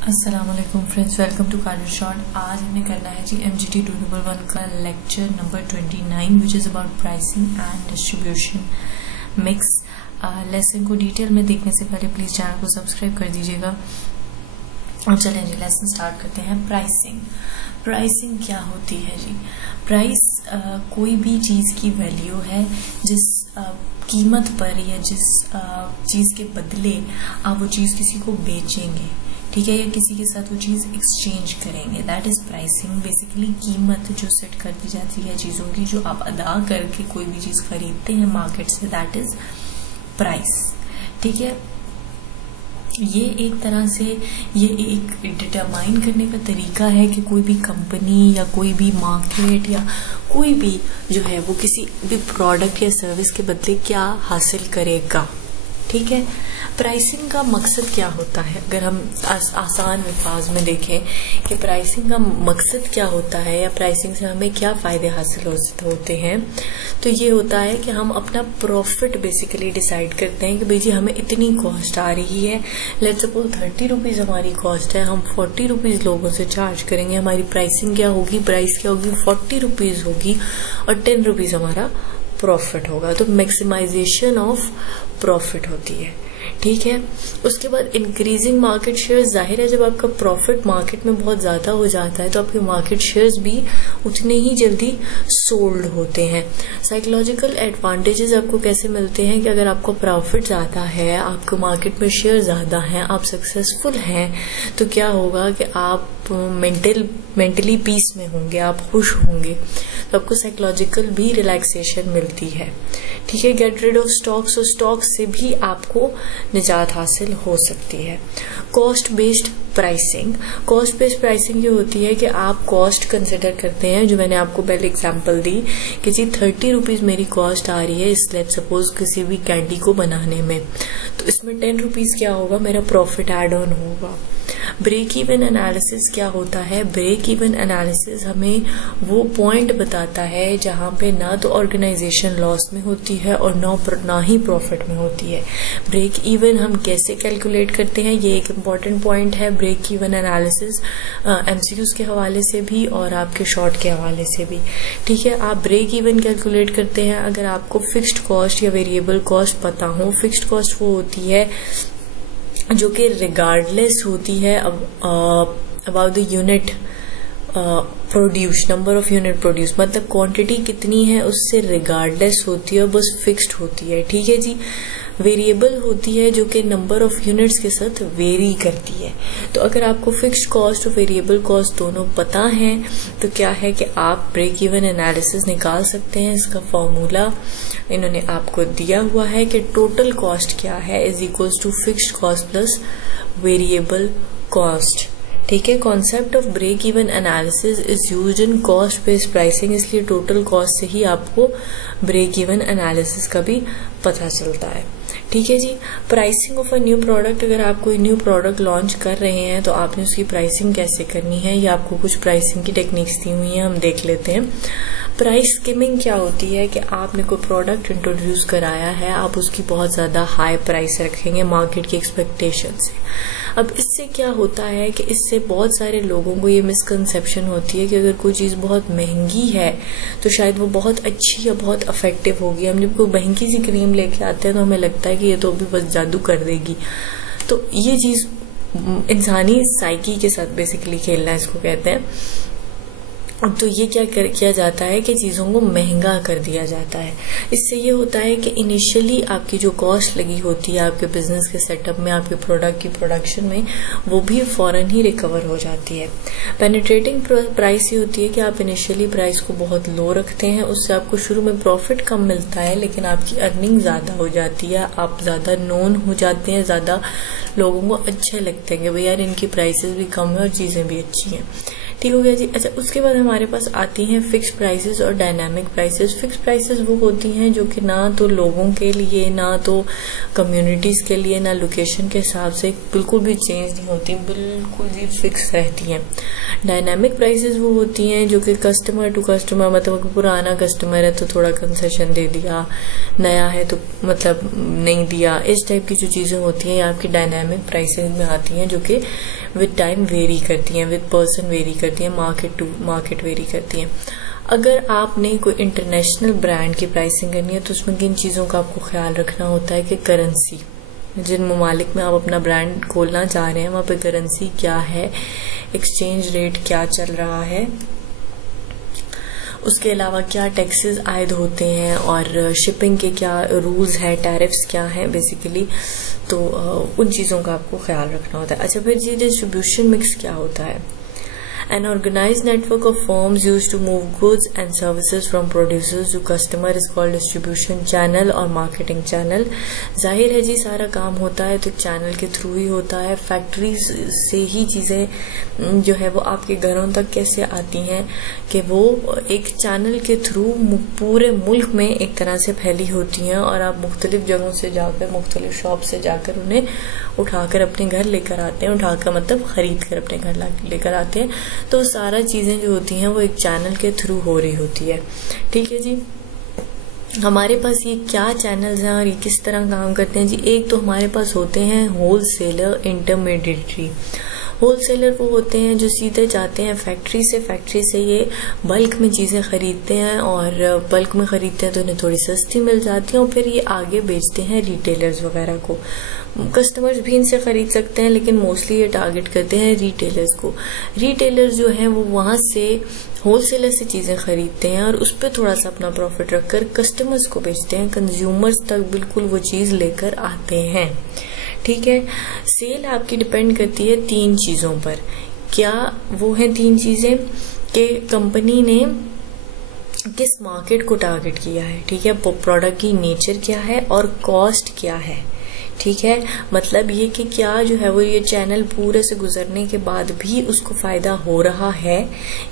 अस्सलामुअलैकुम friends, welcome to card short. आज हमने करना है जी MGT 211 का lecture number 29 which is about pricing and distribution mix. Lesson को डिटेल में देखने से पहले प्लीज़ चैनल को सब्सक्राइब कर दीजिएगा। और चलें जी, लेसन स्टार्ट करते हैं। प्राइसिंग क्या होती है जी? प्राइस कोई भी चीज़ की वैल्यू है जिस कीमत पर या जिस चीज़ के बदले आप वो चीज़ किसी को बेचेंगे, ठीक है, या किसी के साथ वो चीज़ एक्सचेंज करेंगे, दैट इज प्राइसिंग। बेसिकली कीमत जो सेट कर दी जाती है चीज़ों की, जो आप अदा करके कोई भी चीज़ खरीदते हैं मार्केट से, दैट इज प्राइस। ठीक है, ये एक तरह से ये एक डिटरमाइन करने का तरीका है कि कोई भी कंपनी या कोई भी मार्केट या कोई भी जो है वो किसी भी प्रोडक्ट या सर्विस के बदले क्या हासिल करेगा। ठीक है, प्राइसिंग का मकसद क्या होता है? अगर हम आसान अल्फाज में देखें कि प्राइसिंग का मकसद क्या होता है या प्राइसिंग से हमें क्या फायदे हासिल होते हैं, तो ये होता है कि हम अपना प्रॉफिट बेसिकली डिसाइड करते हैं कि भाई जी हमें इतनी कॉस्ट आ रही है, लेट्स सपोज 30 रुपीज़ हमारी कॉस्ट है, हम 40 रुपीज़ लोगों से चार्ज करेंगे। हमारी प्राइसिंग क्या होगी? प्राइस क्या होगी? 40 रुपीज़ होगी और 10 रुपीज़ हमारा प्रॉफिट होगा। तो मैक्सिमाइजेशन ऑफ प्रॉफिट होती है। ठीक है, उसके बाद इंक्रीजिंग मार्केट शेयर। जाहिर है जब आपका प्रॉफिट मार्केट में बहुत ज्यादा हो जाता है तो आपके मार्केट शेयर्स भी उतने ही जल्दी सोल्ड होते हैं। साइकोलॉजिकल एडवांटेजेस आपको कैसे मिलते हैं कि अगर आपको प्रॉफिट ज्यादा है, आपको मार्केट में शेयर ज्यादा हैं, आप सक्सेसफुल हैं, तो क्या होगा कि आप मेंटली पीस में होंगे, आप खुश होंगे, तो आपको साइकोलॉजिकल भी रिलैक्सेशन मिलती है। ठीक है, गेट रिड ऑफ स्टॉक्स, और स्टॉक से भी आपको निजात हासिल हो सकती है। Cost based pricing. Cost based pricing ये होती है कि आप कॉस्ट कंसिडर करते हैं, जो मैंने आपको पहले एग्जांपल दी कि जी 30 रुपीज़ मेरी कॉस्ट आ रही है इस लेट्स सपोज किसी भी कैंडी को बनाने में, तो इसमें 10 रुपीज़ क्या होगा? मेरा प्रॉफिट एड ऑन होगा। ब्रेक इवन एनालिसिस क्या होता है? ब्रेक इवन एनालिसिस हमें वो पॉइंट बताता है जहां पे ना तो ऑर्गेनाइजेशन लॉस में होती है और ना ही प्रॉफिट में होती है। ब्रेक इवन हम कैसे कैलकुलेट करते हैं, ये एक इम्पॉर्टेंट पॉइंट है। ब्रेक इवन एनालिसिस MCQs के हवाले से भी और आपके शॉर्ट के हवाले से भी। ठीक है, आप ब्रेक इवन कैलकुलेट करते हैं अगर आपको फिक्स्ड कॉस्ट या वेरिएबल कॉस्ट पता हो। फिक्स्ड कॉस्ट वो होती है जो कि रिगार्डलेस होती है about the unit produce, number of unit produce, मतलब क्वांटिटी कितनी है उससे रिगार्डलेस होती है, बस फिक्स्ड होती है। ठीक है जी। वेरिएबल होती है जो कि नंबर ऑफ यूनिट्स के साथ वेरी करती है। तो अगर आपको फिक्स्ड कॉस्ट और वेरिएबल कॉस्ट दोनों पता है तो क्या है कि आप ब्रेक इवन एनालिसिस निकाल सकते हैं। इसका फॉर्मूला इन्होंने आपको दिया हुआ है कि टोटल कॉस्ट क्या है is equals to fixed cost plus variable cost. ठीक है, concept of break even analysis is used in cost based pricing, इसलिए टोटल कॉस्ट से ही आपको ब्रेक इवन एनालिसिस का भी पता चलता है। ठीक है जी। Pricing of a new product. अगर आप कोई न्यू प्रोडक्ट लॉन्च कर रहे हैं तो आपने उसकी प्राइसिंग कैसे करनी है, या आपको कुछ प्राइसिंग की टेक्निक्स दी हुई हैं, हम देख लेते हैं। प्राइस स्कीमिंग क्या होती है कि आपने कोई प्रोडक्ट इंट्रोड्यूस कराया है, आप उसकी बहुत ज्यादा हाई प्राइस रखेंगे मार्केट की एक्सपेक्टेशन से। अब इससे क्या होता है कि इससे बहुत सारे लोगों को ये मिसकंसेप्शन होती है कि अगर कोई चीज बहुत महंगी है तो शायद वो बहुत अच्छी या बहुत इफेक्टिव होगी। हम जब कोई महंगी सी क्रीम लेके आते हैं तो हमें लगता है कि ये तो अभी बस जादू कर देगी। तो ये चीज इंसानी साइकी के साथ बेसिकली खेलना इसको कहते हैं। तो ये क्या किया जाता है कि चीज़ों को महंगा कर दिया जाता है। इससे ये होता है कि इनिशियली आपकी जो कॉस्ट लगी होती है आपके बिजनेस के सेटअप में, आपके प्रोडक्ट की प्रोडक्शन में, वो भी फौरन ही रिकवर हो जाती है। पेनिट्रेटिंग प्राइस ये होती है कि आप इनिशियली प्राइस को बहुत लो रखते हैं, उससे आपको शुरू में प्रॉफिट कम मिलता है लेकिन आपकी अर्निंग ज़्यादा हो जाती है, आप ज़्यादा नोन हो जाते हैं, ज़्यादा लोगों को अच्छे लगते हैं कि भाई यार इनकी प्राइसेस भी कम है और चीज़ें भी अच्छी हैं। ठीक हो गया जी। अच्छा, उसके बाद हमारे पास आती हैं फिक्स प्राइसेस और डायनामिक प्राइसेस। फिक्स प्राइसेस वो होती हैं जो कि ना तो लोगों के लिए, ना तो कम्युनिटीज के लिए, ना लोकेशन के हिसाब से बिल्कुल भी चेंज नहीं होती, बिल्कुल ही फिक्स रहती हैं। डायनामिक प्राइसेस वो होती हैं जो कि कस्टमर टू कस्टमर, मतलब पुराना कस्टमर है तो थोड़ा कंसेशन दे दिया, नया है तो मतलब नहीं दिया, इस टाइप की जो चीजें होती हैं आपकी डायनामिक प्राइसेस में आती हैं, जो कि विद टाइम वेरी करती हैं, विद पर्सन वेरी करती हैं, मार्केट टू मार्केट वेरी करती हैं। अगर आपने कोई इंटरनेशनल ब्रांड की प्राइसिंग करनी है तो उसमें किन चीज़ों का आपको ख्याल रखना होता है कि करेंसी, जिन ममालिक में आप अपना ब्रांड खोलना चाह रहे हैं वहाँ पे करेंसी क्या है, एक्सचेंज रेट क्या चल रहा है, उसके अलावा क्या टैक्सेस आयद होते हैं और शिपिंग के क्या रूल्स हैं, टैरिफ्स क्या हैं बेसिकली, तो उन चीज़ों का आपको ख्याल रखना होता है। अच्छा, फिर जी डिस्ट्रीब्यूशन मिक्स क्या होता है? An organized network of firms used to move goods and services from producers to customer is called distribution channel और marketing channel। जाहिर है जी सारा काम होता है तो चैनल के थ्रू ही होता है। फैक्ट्री से ही चीज़ें जो है वो आपके घरों तक कैसे आती हैं कि वो एक चैनल के थ्रू पूरे मुल्क में एक तरह से फैली होती हैं और आप मुख्तलिफ जगहों से जाकर, मुख्तलिफ शॉप से जाकर उन्हें उठाकर अपने घर लेकर आते हैं। उठाकर मतलब खरीद कर अपने घर लेकर आते हैं। तो सारा चीजें जो होती हैं वो एक चैनल के थ्रू हो रही होती है। ठीक है जी, हमारे पास ये क्या चैनल्स हैं और ये किस तरह काम करते हैं जी? एक तो हमारे पास होते हैं होलसेलर, इंटरमीडिएटरी। होलसेलर वो होते हैं जो सीधे जाते हैं फैक्ट्री से ये बल्क में चीज़ें खरीदते हैं और बल्क में खरीदते हैं तो उन्हें थोड़ी सस्ती मिल जाती है और फिर ये आगे बेचते हैं रिटेलर्स वगैरह को। कस्टमर्स भी इनसे खरीद सकते हैं लेकिन मोस्टली ये टारगेट करते हैं रिटेलर्स को। रिटेलर्स जो हैं वो वहां से होलसेलर से चीज़ें खरीदते हैं और उस पर थोड़ा सा अपना प्रॉफिट रखकर कस्टमर्स को बेचते हैं, कंज्यूमर्स तक बिल्कुल वो चीज़ लेकर आते हैं। ठीक है, सेल आपकी डिपेंड करती है 3 चीज़ों पर। क्या वो है 3 चीज़ें कि कंपनी ने किस मार्केट को टारगेट किया है, ठीक है, प्रोडक्ट की नेचर क्या है और कॉस्ट क्या है। ठीक है, मतलब ये कि क्या जो है वो ये चैनल पूरे से गुजरने के बाद भी उसको फायदा हो रहा है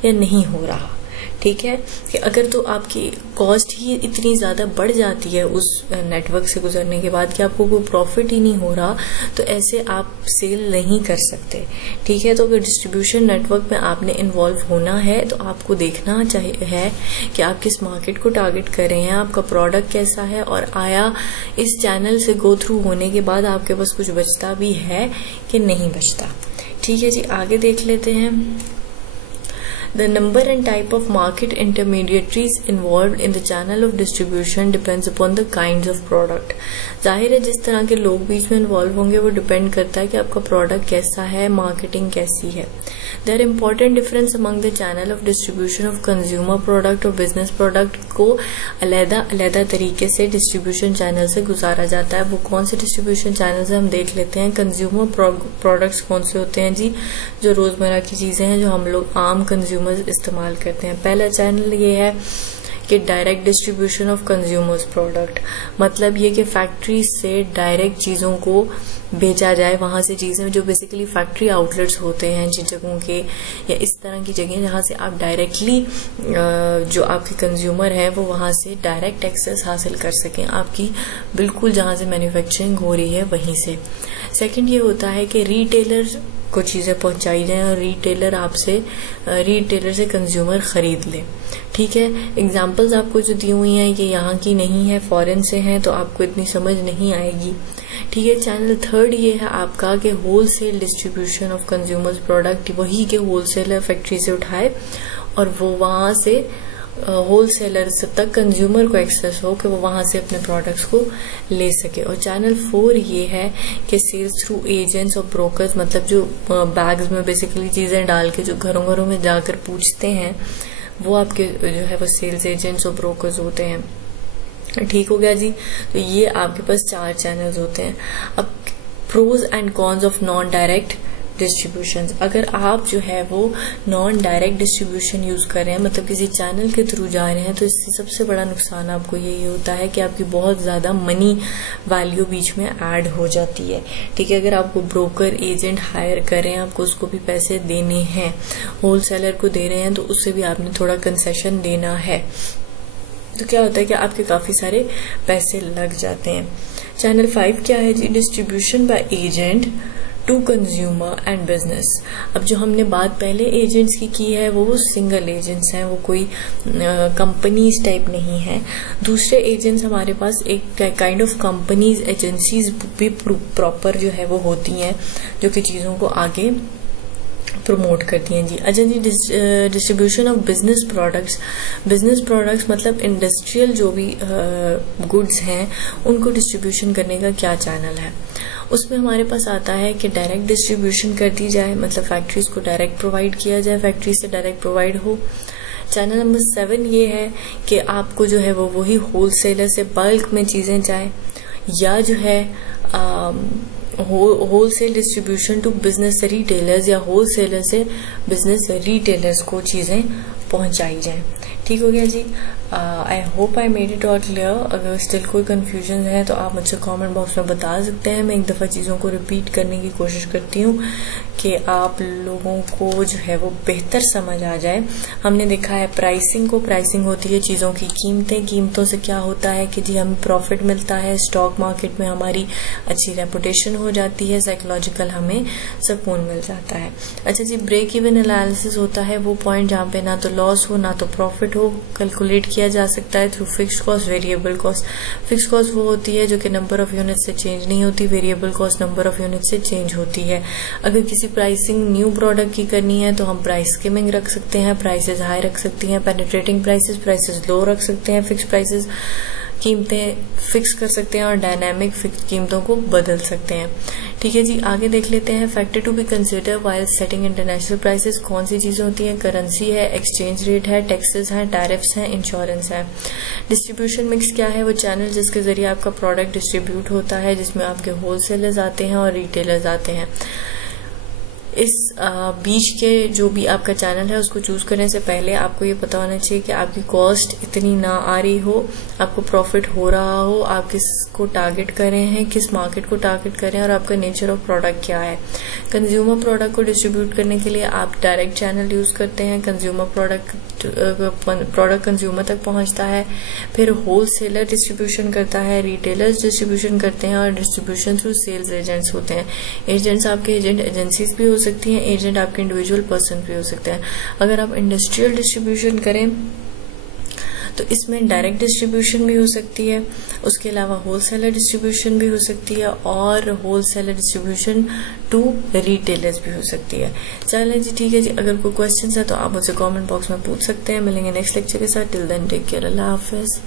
या नहीं हो रहा। ठीक है, कि अगर तो आपकी कॉस्ट ही इतनी ज्यादा बढ़ जाती है उस नेटवर्क से गुजरने के बाद कि आपको कोई प्रॉफिट ही नहीं हो रहा तो ऐसे आप सेल नहीं कर सकते। ठीक है, तो अगर डिस्ट्रीब्यूशन नेटवर्क में आपने इन्वॉल्व होना है तो आपको देखना चाहिए है कि आप किस मार्केट को टारगेट कर रहे हैं, आपका प्रोडक्ट कैसा है और आया इस चैनल से गो थ्रू होने के बाद आपके पास कुछ बचता भी है कि नहीं बचता। ठीक है जी, आगे देख लेते हैं। The number and type of market intermediaries involved in the channel of distribution depends upon the kinds of product। जाहिर है जिस तरह के लोग बीच में इन्वॉल्व होंगे वो डिपेंड करता है कि आपका प्रोडक्ट कैसा है, मार्केटिंग कैसी है। There are important difference among the channel of distribution of consumer product और business product को अलग-अलग तरीके से डिस्ट्रीब्यूशन चैनल से गुजारा जाता है। वो कौन से डिस्ट्रीब्यूशन चैनल से हम देख लेते हैं। कंज्यूमर प्रोडक्ट्स कौन से होते हैं जी? जो रोजमर्रा की चीजें हैं जो हम लोग आम कंज्यूमर्स इस्तेमाल करते हैं। पहला चैनल ये है कि direct distribution of consumers product, मतलब ये कि फैक्ट्री से डायरेक्ट चीजों को बेचा जाए। वहां से चीजें जो बेसिकली फैक्ट्री आउटलेट्स होते हैं जिन जगहों के या इस तरह की जगह जहां से आप डायरेक्टली जो आपके कंज्यूमर है वो वहां से डायरेक्ट एक्सेस हासिल कर सकें आपकी बिल्कुल जहां से मैन्युफैक्चरिंग हो रही है वहीं से। सेकंड ये होता है कि रिटेलर को चीजें पहुंचाई जाए और रिटेलर से कंज्यूमर खरीद ले। ठीक है, एग्जांपल्स आपको जो दी हुई हैं ये यहाँ की नहीं है, फॉरेन से हैं तो आपको इतनी समझ नहीं आएगी। ठीक है, चैनल थर्ड ये है आपका कि wholesale distribution of consumers product, वही के होलसेलर फैक्ट्री से उठाए और वो वहां से होलसेलर तक कंज्यूमर को एक्सेस हो कि वो वहां से अपने प्रोडक्ट्स को ले सके। और चैनल 4 ये है कि सेल्स थ्रू एजेंट्स और ब्रोकर्स, मतलब जो बैग्स में बेसिकली चीजें डाल के जो घरों घरों में जाकर पूछते हैं वो आपके जो है वो सेल्स एजेंट्स और ब्रोकर्स होते हैं। ठीक हो गया जी, तो ये आपके पास 4 चैनल्स होते हैं। अब pros and cons of non direct distribution. अगर आप जो है वो नॉन डायरेक्ट डिस्ट्रीब्यूशन यूज कर रहे हैं, मतलब किसी चैनल के थ्रू जा रहे हैं, तो इससे सबसे बड़ा नुकसान आपको यही होता है कि आपकी बहुत ज्यादा मनी वैल्यू बीच में ऐड हो जाती है। ठीक है, अगर आपको ब्रोकर एजेंट हायर कर रहे हैं, आपको उसको भी पैसे देने हैं, होलसेलर को दे रहे हैं तो उससे भी आपने थोड़ा कंसेशन देना है, तो क्या होता है कि आपके काफी सारे पैसे लग जाते हैं। चैनल 5 क्या है जी? Distribution by agent to consumer and business. अब जो हमने बात पहले एजेंट्स की है वो सिंगल एजेंट्स हैं, वो कोई कंपनीज टाइप नहीं है। दूसरे एजेंट्स हमारे पास एक काइंड ऑफ कंपनीज, एजेंसीज भी प्रॉपर जो है वो होती हैं जो कि चीजों को आगे प्रमोट करती हैं जी। अच्छा जी, डिस्ट्रीब्यूशन ऑफ बिजनेस प्रोडक्ट्स मतलब इंडस्ट्रियल जो भी गुड्स हैं उनको डिस्ट्रीब्यूशन करने का क्या चैनल है। उसमें हमारे पास आता है कि डायरेक्ट डिस्ट्रीब्यूशन कर दी जाए, मतलब फैक्ट्रीज को डायरेक्ट प्रोवाइड किया जाए, फैक्ट्री से डायरेक्ट प्रोवाइड हो। चैनल नंबर 7 ये है कि आपको जो है वो वही होलसेलर से बल्क में चीजें जाए, या जो है wholesale distribution to business retailers या होलसेलर से बिजनेस रिटेलर्स को चीजें पहुंचाई जाए। ठीक हो गया जी। I hope I made it all clear. अगर स्टिल कोई कंफ्यूजन है तो आप मुझसे कमेंट बॉक्स में बता सकते हैं। मैं एक दफा चीजों को रिपीट करने की कोशिश करती हूँ कि आप लोगों को जो है वो बेहतर समझ आ जाए। हमने देखा है प्राइसिंग होती है चीजों की कीमतों से क्या होता है कि जी हमें प्रॉफिट मिलता है, स्टॉक मार्केट में हमारी अच्छी रेपुटेशन हो जाती है, साइकोलॉजिकल हमें सुकून मिल जाता है। अच्छा जी, ब्रेक इवन एनालिसिस होता है वो पॉइंट जहाँ पे ना तो लॉस हो ना तो प्रॉफिट हो, कैलकुलेट किया जा सकता है through fixed cost, variable cost. Fixed cost वो होती है जो कि नंबर ऑफ यूनिट से चेंज नहीं होती, variable cost number of unit से चेंज होती है। अगर किसी प्राइसिंग न्यू प्रोडक्ट की करनी है तो हम प्राइस स्कीमिंग रख सकते हैं, प्राइसेस हाई रख सकती हैं, पेनिट्रेटिंग प्राइसेस लो रख सकते हैं, फिक्स प्राइसेस कीमतें फिक्स कर सकते हैं और डायनामिक फिक्स कीमतों को बदल सकते हैं। ठीक है जी, आगे देख लेते हैं factor to be consider while setting international prices. कौन सी चीजें होती हैं? करेंसी है, एक्सचेंज रेट है, टैक्सेस हैं, टैरिफ्स हैं, इंश्योरेंस है। डिस्ट्रीब्यूशन मिक्स क्या है? वो चैनल जिसके जरिए आपका प्रोडक्ट डिस्ट्रीब्यूट होता है, जिसमें आपके होलसेलर्स आते हैं और रिटेलर्स आते हैं। इस बीच के जो भी आपका चैनल है उसको चूज करने से पहले आपको ये पता होना चाहिए कि आपकी कॉस्ट इतनी ना आ रही हो, आपको प्रॉफिट हो रहा हो, आप किसको टारगेट कर रहे हैं, किस मार्केट को टारगेट कर रहे हैं और आपका नेचर ऑफ प्रोडक्ट क्या है। कंज्यूमर प्रोडक्ट को डिस्ट्रीब्यूट करने के लिए आप डायरेक्ट चैनल यूज करते हैं, कंज्यूमर प्रोडक्ट कंज्यूमर तक पहुंचता है, फिर होलसेलर डिस्ट्रीब्यूशन करता है, रिटेलर्स डिस्ट्रीब्यूशन करते हैं और डिस्ट्रीब्यूशन थ्रू सेल्स एजेंट्स होते हैं। एजेंट्स आपके एजेंसीज भी हो सकती हैं, एजेंट आपके इंडिविजुअल पर्सन भी हो सकते हैं। अगर आप इंडस्ट्रियल डिस्ट्रीब्यूशन करें तो इसमें डायरेक्ट डिस्ट्रीब्यूशन भी हो सकती है, उसके अलावा होलसेलर डिस्ट्रीब्यूशन भी हो सकती है और होलसेलर डिस्ट्रीब्यूशन टू रिटेलर्स भी हो सकती है। चलिए जी, ठीक है जी। अगर कोई क्वेश्चन है तो आप मुझसे कमेंट बॉक्स में पूछ सकते हैं। मिलेंगे नेक्स्ट लेक्चर के साथ। टिल देन टेक केयर, अल्लाह हाफिज।